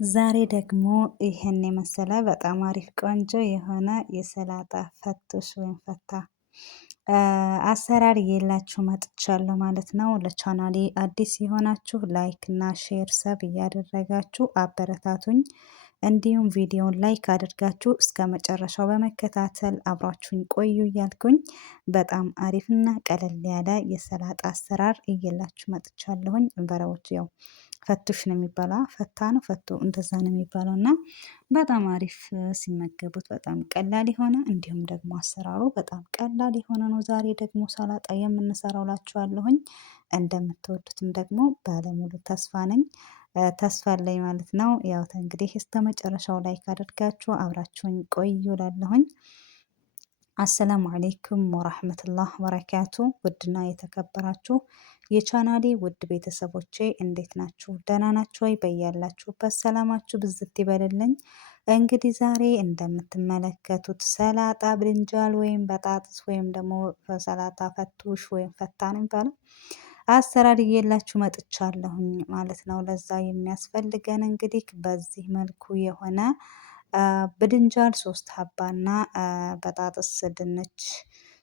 ዛሬ ደግሞ ይሄን የመሰለ በጣም አሪፍ ቆንጆ የሆነ የሰላጣ ፈቶሽ ወይም ፈታ አሰራር እየላችሁ መጥቻለሁ ማለት ነው። ለቻናሌ አዲስ የሆናችሁ ላይክ እና ሼር ሰብ እያደረጋችሁ አበረታቱኝ። እንዲሁም ቪዲዮን ላይክ አድርጋችሁ እስከ መጨረሻው በመከታተል አብራችሁኝ ቆዩ እያልኩኝ በጣም አሪፍና ቀለል ያለ የሰላጣ አሰራር እየላችሁ መጥቻለሁኝ። በረዎች ያው ፈቱሽ ነው የሚባለው፣ ፈታ ነው ፈቶ እንደዛ ነው የሚባለው እና በጣም አሪፍ ሲመገቡት በጣም ቀላል የሆነ እንዲሁም ደግሞ አሰራሩ በጣም ቀላል የሆነ ነው። ዛሬ ደግሞ ሰላጣ የምንሰራው ላችኋለሁኝ። እንደምትወዱትም ደግሞ ባለሙሉ ተስፋ ነኝ። ተስፋ አለኝ ማለት ነው። ያው እንግዲህ እስከ መጨረሻው ላይ ካደርጋችሁ አብራችሁኝ ቆዩ እላለሁኝ። አሰላሙ አሌይኩም ወራህመቱላህ ወበረካቱ። ውድና የተከበራችሁ የቻናሌ ውድ ቤተሰቦቼ እንዴት ናችሁ? ደህና ናችሁ ወይ? በያላችሁበት ሰላማችሁ ብዝት ይበልልኝ። እንግዲህ ዛሬ እንደምትመለከቱት ሰላጣ ብርንጃል ወይም በጣጥስ ወይም ደግሞ ሰላጣ ፈቱሽ ወይም ፈታ ነው የሚባለው አሰራር እየላችሁ መጥቻለሁኝ ማለት ነው። ለዛ የሚያስፈልገን እንግዲህ በዚህ መልኩ የሆነ ብድንጃል 3 ሀባና በጣጥስ ድንች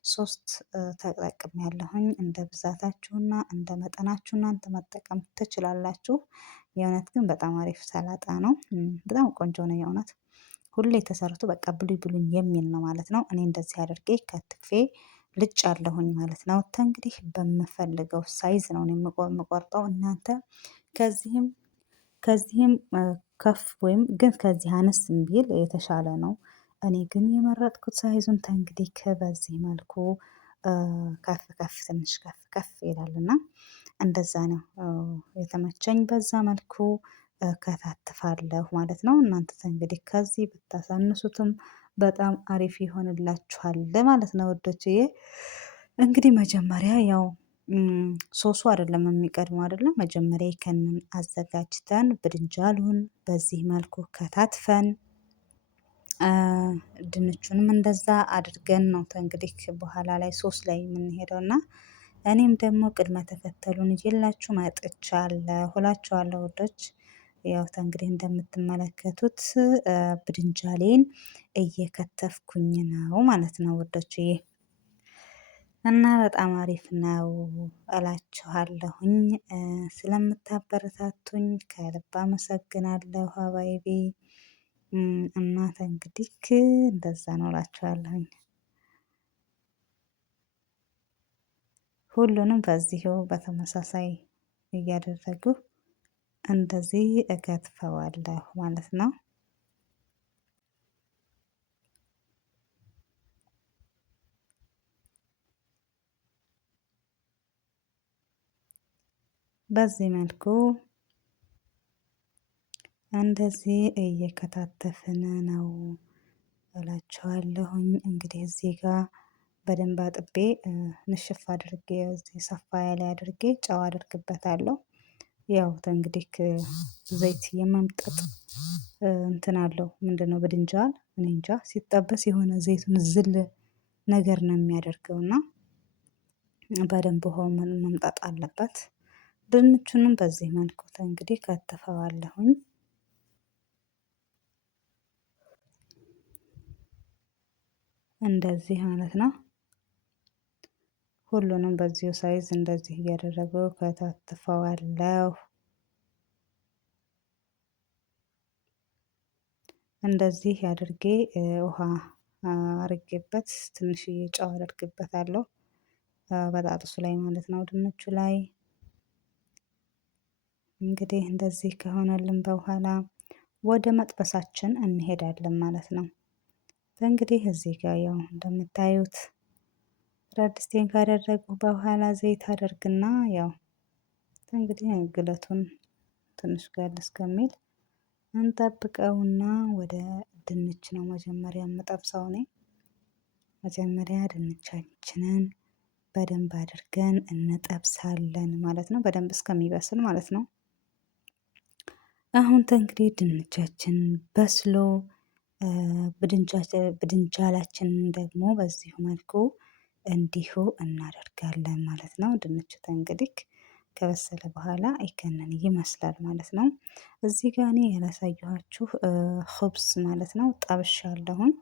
3 ተጠቅሜያለሁኝ። እንደ ብዛታችሁና እንደ መጠናችሁ እናንተ መጠቀም ትችላላችሁ። የእውነት ግን በጣም አሪፍ ሰላጣ ነው። በጣም ቆንጆ ነው የእውነት። ሁሌ ተሰርቶ በቃ ብሉይ ብሉኝ የሚል ነው ማለት ነው። እኔ እንደዚህ አድርጌ ከትፌ ልጭ አለሁኝ ማለት ነው። እንግዲህ በምፈልገው ሳይዝ ነው የምቆርጠው። እናንተ ከዚህም ከፍ ወይም ግን ከዚህ አነስ ቢል የተሻለ ነው። እኔ ግን የመረጥኩት ሳይዙን እንግዲህ በዚህ መልኩ ከፍ ከፍ ትንሽ ከፍ ከፍ ይላልና እንደዛ ነው የተመቸኝ። በዛ መልኩ ከታትፋለሁ ማለት ነው። እናንተ እንግዲህ ከዚህ ብታሳንሱትም በጣም አሪፍ ይሆንላችኋል ማለት ነው ውዶችዬ። እንግዲህ መጀመሪያ ያው ሶሱ አይደለም የሚቀድመው አይደለም። መጀመሪያ ይከንን አዘጋጅተን ብድንጃሉን በዚህ መልኩ ከታትፈን ድንቹንም እንደዛ አድርገን ነው እንግዲህ በኋላ ላይ ሶስ ላይ የምንሄደው እና እኔም ደግሞ ቅድመ ተከተሉን ይዤላችሁ መጥቻለሁ እላችኋለሁ ውዶች። ያው እንግዲህ እንደምትመለከቱት ብድንጃሌን እየከተፍኩኝ ነው ማለት ነው ውዶችዬ። እና በጣም አሪፍ ነው እላችኋለሁኝ። ስለምታበረታቱኝ ከልብ አመሰግናለሁ ሀባይቢ። እናት እንግዲህ እንደዛ ነው እላችኋለሁኝ። ሁሉንም በዚሁ በተመሳሳይ እያደረጉ እንደዚህ እከትፈዋለሁ ማለት ነው። በዚህ መልኩ እንደዚህ እየከታተፍን ነው እላችኋለሁኝ። እንግዲህ እዚህ ጋር በደንብ አጥቤ ንሽፍ አድርጌ እዚህ ሰፋ ያለ አድርጌ ጨው አድርግበታለሁ። ያው እንግዲህ ዘይት የመምጠጥ እንትን አለው። ምንድነው ብድንጃል እኔ እንጃ ሲጠበስ የሆነ ዘይቱን ዝል ነገር ነው የሚያደርገውና በደንብ ውሃው መምጣት አለበት። ድንቹንም በዚህ መልኩ እንግዲህ ከትፈዋለሁኝ። እንደዚህ ማለት ነው። ሁሉንም በዚሁ ሳይዝ እንደዚህ እያደረገው ከታትፈዋለሁ። እንደዚህ አድርጌ ውሃ አርጌበት ትንሽዬ ጨው አደርግበታለሁ በጣጥሱ ላይ ማለት ነው። ድንቹ ላይ እንግዲህ እንደዚህ ከሆነልን በኋላ ወደ መጥበሳችን እንሄዳለን ማለት ነው። እንግዲህ እዚህ ጋር ያው እንደምታዩት ብረትድስቴን ካደረጉ በኋላ ዘይት አደርግና ያው እንግዲህ ግለቱን ትንሽ ጋር እስከሚል እንጠብቀውና ወደ ድንች ነው መጀመሪያ የምጠብሰው እኔ። መጀመሪያ ድንቻችንን በደንብ አድርገን እንጠብሳለን ማለት ነው። በደንብ እስከሚበስል ማለት ነው። አሁን እንግዲህ ድንቻችን በስሎ ብድንጃላችንን ደግሞ በዚሁ መልኩ እንዲሁ እናደርጋለን ማለት ነው። ድንች እንግዲህ ከበሰለ በኋላ ይከነን ይመስላል ማለት ነው። እዚህ ጋር እኔ ያላሳየኋችሁ ኹብዝ ማለት ነው ጠብሻለሁኝ።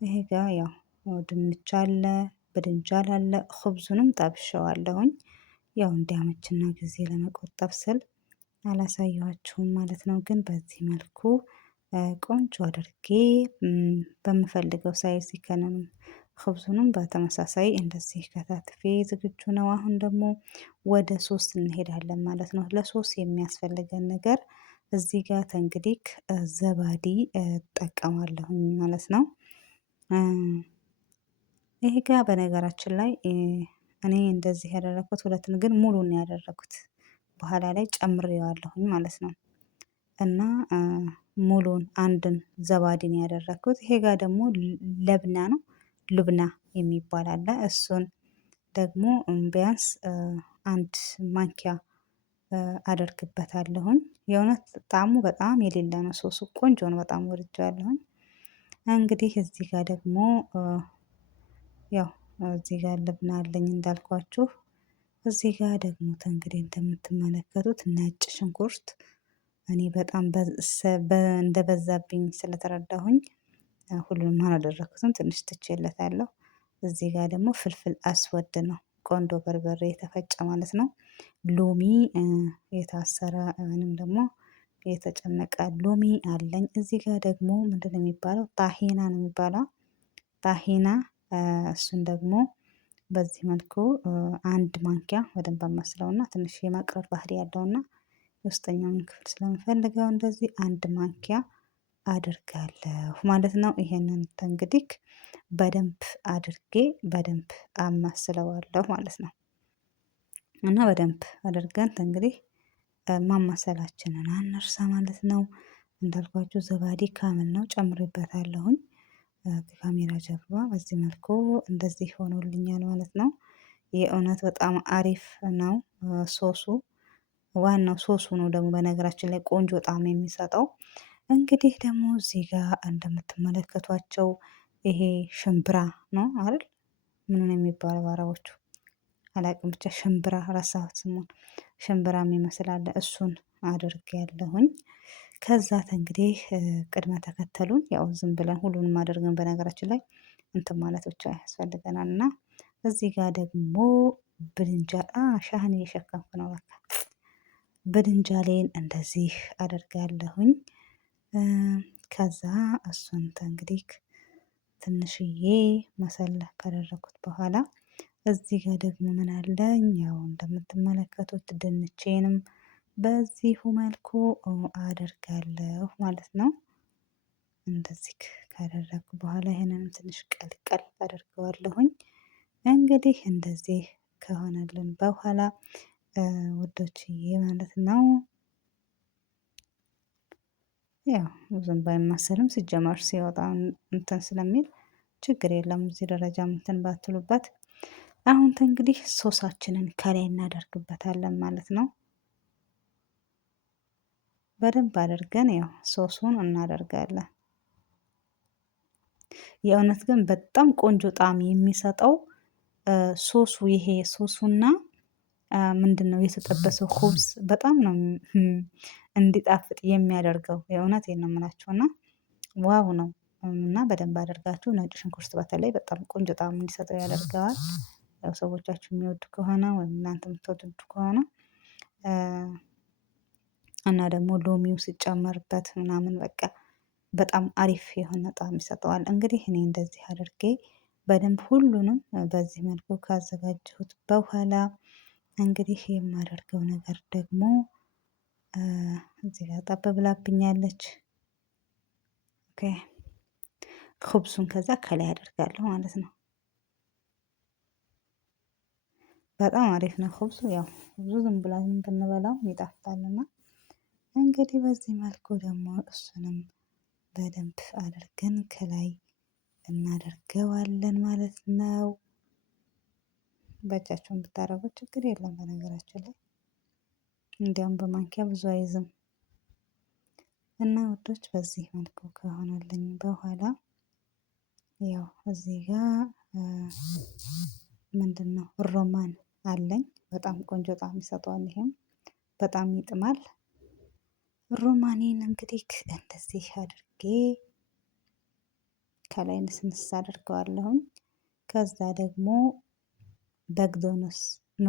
ይሄ ጋር ያው ድንች አለ፣ ብድንጃል አለ። ኹብዙንም ጠብሸዋለሁኝ። ያው እንዲያመችና ጊዜ ለመቆጠብ ስል አላሳየኋችሁም ማለት ነው። ግን በዚህ መልኩ ቆንጆ አድርጌ በምፈልገው ሳይዝ ሲከነንም ኹብዙንም በተመሳሳይ እንደዚህ ከታትፌ ዝግጁ ነው። አሁን ደግሞ ወደ ሶስ እንሄዳለን ማለት ነው። ለሶስ የሚያስፈልገን ነገር እዚህ ጋር ተንግዲህ ዘባዲ እጠቀማለሁኝ ማለት ነው። ይሄ ጋር በነገራችን ላይ እኔ እንደዚህ ያደረኩት ሁለት ነው፣ ግን ሙሉን ያደረኩት በኋላ ላይ ጨምሬዋለሁኝ ማለት ነው። እና ሙሉን አንድን ዘባዲን ያደረኩት። ይሄ ጋር ደግሞ ለብና ነው፣ ሉብና የሚባል አለ። እሱን ደግሞ ቢያንስ አንድ ማንኪያ አደርግበታለሁኝ። የእውነት ጣዕሙ በጣም የሌለ ነው። ሶሱ ቆንጆ ነው። በጣም ወድጄዋለሁኝ። እንግዲህ እዚህ ጋር ደግሞ ያው እዚህ ጋር ልብና አለኝ እንዳልኳችሁ። እዚህ ጋር ደግሞ እንግዲህ እንደምትመለከቱት ነጭ ሽንኩርት እኔ በጣም እንደበዛብኝ ስለተረዳሁኝ ሁሉንም አላደረኩትም፣ ትንሽ ትቼለታለሁ። እዚህ ጋር ደግሞ ፍልፍል አስወድ ነው፣ ቆንዶ በርበሬ የተፈጨ ማለት ነው። ሎሚ የታሰረ ወይንም ደግሞ የተጨመቀ ሎሚ አለኝ። እዚህ ጋር ደግሞ ምንድነው የሚባለው? ጣሂና ነው የሚባለው። ጣሂና እሱን ደግሞ በዚህ መልኩ አንድ ማንኪያ በደንብ አማስለውና ትንሽ የማቅረር ባህሪ ያለውና የውስጠኛውን ክፍል ስለምፈልገው እንደዚህ አንድ ማንኪያ አድርጋለሁ ማለት ነው። ይሄንን እንግዲህ በደንብ አድርጌ በደንብ አማስለዋለሁ ማለት ነው። እና በደንብ አድርገን እንግዲህ ማማሰላችንን አንርሳ ማለት ነው። እንዳልኳችሁ ዘባዲ ካምል ነው ጨምሬበታለሁኝ። ከካሜራ ጀርባ በዚህ መልኩ እንደዚህ ሆኖልኛል ማለት ነው። የእውነት በጣም አሪፍ ነው ሶሱ። ዋናው ሶሱ ነው ደግሞ በነገራችን ላይ ቆንጆ ጣዕም የሚሰጠው። እንግዲህ ደግሞ እዚህ ጋር እንደምትመለከቷቸው ይሄ ሽምብራ ነው አይደል? ምን ነው የሚባለው በአረቦቹ አላውቅም፣ ብቻ ሽምብራ ረሳሁት ስሙን። ሽምብራ የሚመስል አለ፣ እሱን አድርጌያለሁኝ። ከዛ እንግዲህ ቅድመ ተከተሉን ያው ዝም ብለን ሁሉንም አድርገን በነገራችን ላይ እንትን ማለት ብቻ ያስፈልገናል። እና እዚህ ጋር ደግሞ ብድንጃል ሻህን እየሸከምኩ ነው በቃ። ብድንጃሌን እንደዚህ አደርጋለሁኝ። ከዛ እሱን እንግዲህ ትንሽዬ መሰል ካደረኩት በኋላ እዚህ ጋር ደግሞ ምን አለኝ? ያው እንደምትመለከቱት ድንቼንም በዚሁ መልኩ አደርጋለሁ ማለት ነው። እንደዚህ ካደረኩ በኋላ ይሄንንም ትንሽ ቀልቀል አደርገዋለሁኝ። እንግዲህ እንደዚህ ከሆነልን በኋላ ውዶችዬ ማለት ነው፣ ያው ብዙም ባይማሰልም ሲጀመር ሲወጣ እንትን ስለሚል ችግር የለም። እዚህ ደረጃ እንትን ባትሉበት። አሁን እንግዲህ ሶሳችንን ከላይ እናደርግበታለን ማለት ነው። በደንብ አድርገን ያው ሶሱን እናደርጋለን። የእውነት ግን በጣም ቆንጆ ጣዕም የሚሰጠው ሶሱ ይሄ ሶሱና ምንድነው የተጠበሰው ኹብዝ በጣም ነው እንዲጣፍጥ የሚያደርገው። የእውነት ነው የምላችሁ እና ዋው ነው። እና በደንብ አድርጋችሁ ነጭ ሽንኩርት በተለይ በጣም ቆንጆ ጣዕም እንዲሰጠው ያደርገዋል። ያው ሰዎቻችሁ የሚወዱ ከሆነ ወይም እናንተ የምትወዱ ከሆነ እና ደግሞ ሎሚው ሲጨመርበት ምናምን በቃ በጣም አሪፍ የሆነ ጣዕም ይሰጠዋል። እንግዲህ እኔ እንደዚህ አድርጌ በደንብ ሁሉንም በዚህ መልኩ ካዘጋጀሁት በኋላ እንግዲህ የማደርገው ነገር ደግሞ እዚህ ጋር ጠብ ብላብኛለች። ኦኬ ኹብሱን ከዛ ከላይ አደርጋለሁ ማለት ነው። በጣም አሪፍ ነው ኹብሱ። ያው ብዙ ዝም ብለን ብንበላው ይጣፍጣልና እንግዲህ በዚህ መልኩ ደግሞ እሱንም በደንብ አድርገን ከላይ እናደርገዋለን ማለት ነው። በእጃችሁን ብታደርጉት ችግር የለም በነገራችን ላይ እንዲያውም በማንኪያ ብዙ አይዝም። እና ውዶች በዚህ መልኩ ከሆነልኝ በኋላ ያው እዚህ ጋር ምንድነው ሮማን አለኝ። በጣም ቆንጆ ጣዕም ይሰጠዋል። ይሄም በጣም ይጥማል። ሮማኔን እንግዲህ እንደዚህ አድርጌ ከላይ ንስንስ አድርገዋለሁኝ። ከዛ ደግሞ በግዶኖስ ኖ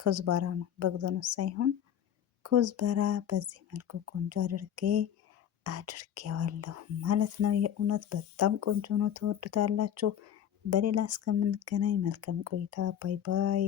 ኩዝበራ ነው፣ በግዶኖስ ሳይሆን ኩዝበራ በዚህ መልኩ ቆንጆ አድርጌዋለሁ ማለት ነው። የእውነት በጣም ቆንጆ ነው፣ ትወዱታላችሁ። በሌላ እስከምንገናኝ መልካም ቆይታ። ባይ ባይ።